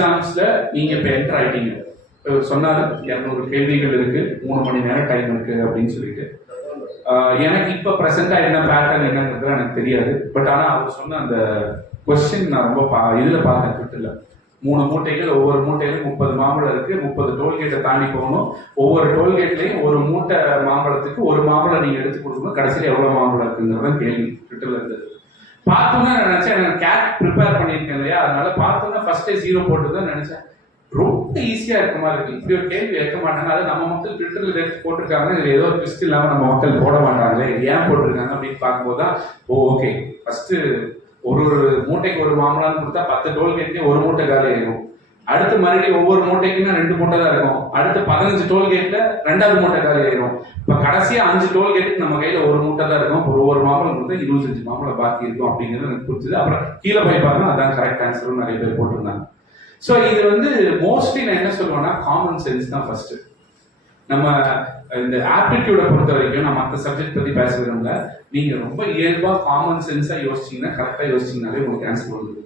எக்ஸாம்ஸ்ல நீங்க இப்போ என்டர் ஆயிட்டீங்க. சொன்னாரு 200 கேள்விகள் இருக்கு, 3 மணி நேரம் டைம் இருக்கு அப்படின்னு சொல்லிட்டு. எனக்கு இப்போ ப்ரெசென்டா என்ன பேட்டர்ன் என்னங்கிறது எனக்கு தெரியாது. பட் ஆனால் அவர் சொன்ன அந்த கொஸ்டின் நான் ரொம்ப இதில் பார்த்தேன் ட்விட்டரில். 3 மூட்டைகள், ஒவ்வொரு மூட்டையிலும் 30 மாம்பழம் இருக்கு, 30 டோல்கேட்டை தாண்டி போகணும். ஒவ்வொரு டோல்கேட்லையும் ஒரு மூட்டை மாம்பழத்துக்கு ஒரு மாம்பழம் நீங்க எடுத்து கொடுக்கணும். கடைசியில் எவ்வளவு மாம்பழம் இருக்குங்கிறதான் கேள்வி ட்விட்டர்ல இருந்தது. பார்த்தோன்னா நினைச்சேன், எனக்கு கேட் ப்ரிப்பேர் பண்ணியிருக்கேன் இல்லையா, அதனால பார்த்தோன்னா ஃபர்ஸ்டே 0 போட்டு தான் நினைச்சேன். ரொம்ப ஈஸியா இருக்க மாதிரி இருக்கு. இப்படி ஒரு கேள்வி வைக்க மாட்டாங்க. அது நம்ம மக்கள் ட்விட்டர்ல எடுத்து போட்டிருக்காங்க, இதுல ஏதோ ட்விஸ்ட் இல்லாம நம்ம மக்கள் போட மாட்டாங்களே, ஏன் போட்டிருக்காங்க அப்படின்னு பார்க்கும்போது தான் ஓகே, ஃபர்ஸ்ட் ஒரு மூட்டைக்கு ஒரு மாம்பழம் கொடுத்தா 10 டோல்கேட்லயும் ஒரு மூட்டை காலி ஆயிடும். அடுத்து மறுபடியும் ஒவ்வொரு மூட்டைக்குன்னா 2 மூட்டை தான் இருக்கும். அடுத்து 15 டோல்கேட்ல 2வது மூட்டை காலி ஆயிடும். இப்ப கடைசியா 5 டோல்கேட்டுக்கு நம்ம கையில ஒரு மூட்டை தான் இருக்கும். ஒவ்வொரு மாம்பழம் கொடுத்தா 25 மாம்பழம் பாக்கி இருக்கும் அப்படிங்கிறது எனக்கு புரிஞ்சுது. அப்புறம் கீழே போய் பார்த்தா அதான் கரெக்ட் ஆன்சர் நிறைய பேர் போட்டிருந்தாங்க. ஸோ இது மோஸ்ட்லி நான் என்ன சொல்லுவேன்னா காமன் சென்ஸ் தான் ஃபர்ஸ்ட். நம்ம இந்த ஆப்டிடியூடை பொறுத்த வரைக்கும் நான் மற்ற சப்ஜெக்ட் பத்தி பேச விரும்பல. நீங்க ரொம்ப இயல்பா காமன் சென்ஸா யோசிச்சீங்கன்னா, கரெக்டா யோசிச்சீங்கன்னாலே உங்களுக்கு ஆன்சர் வருது.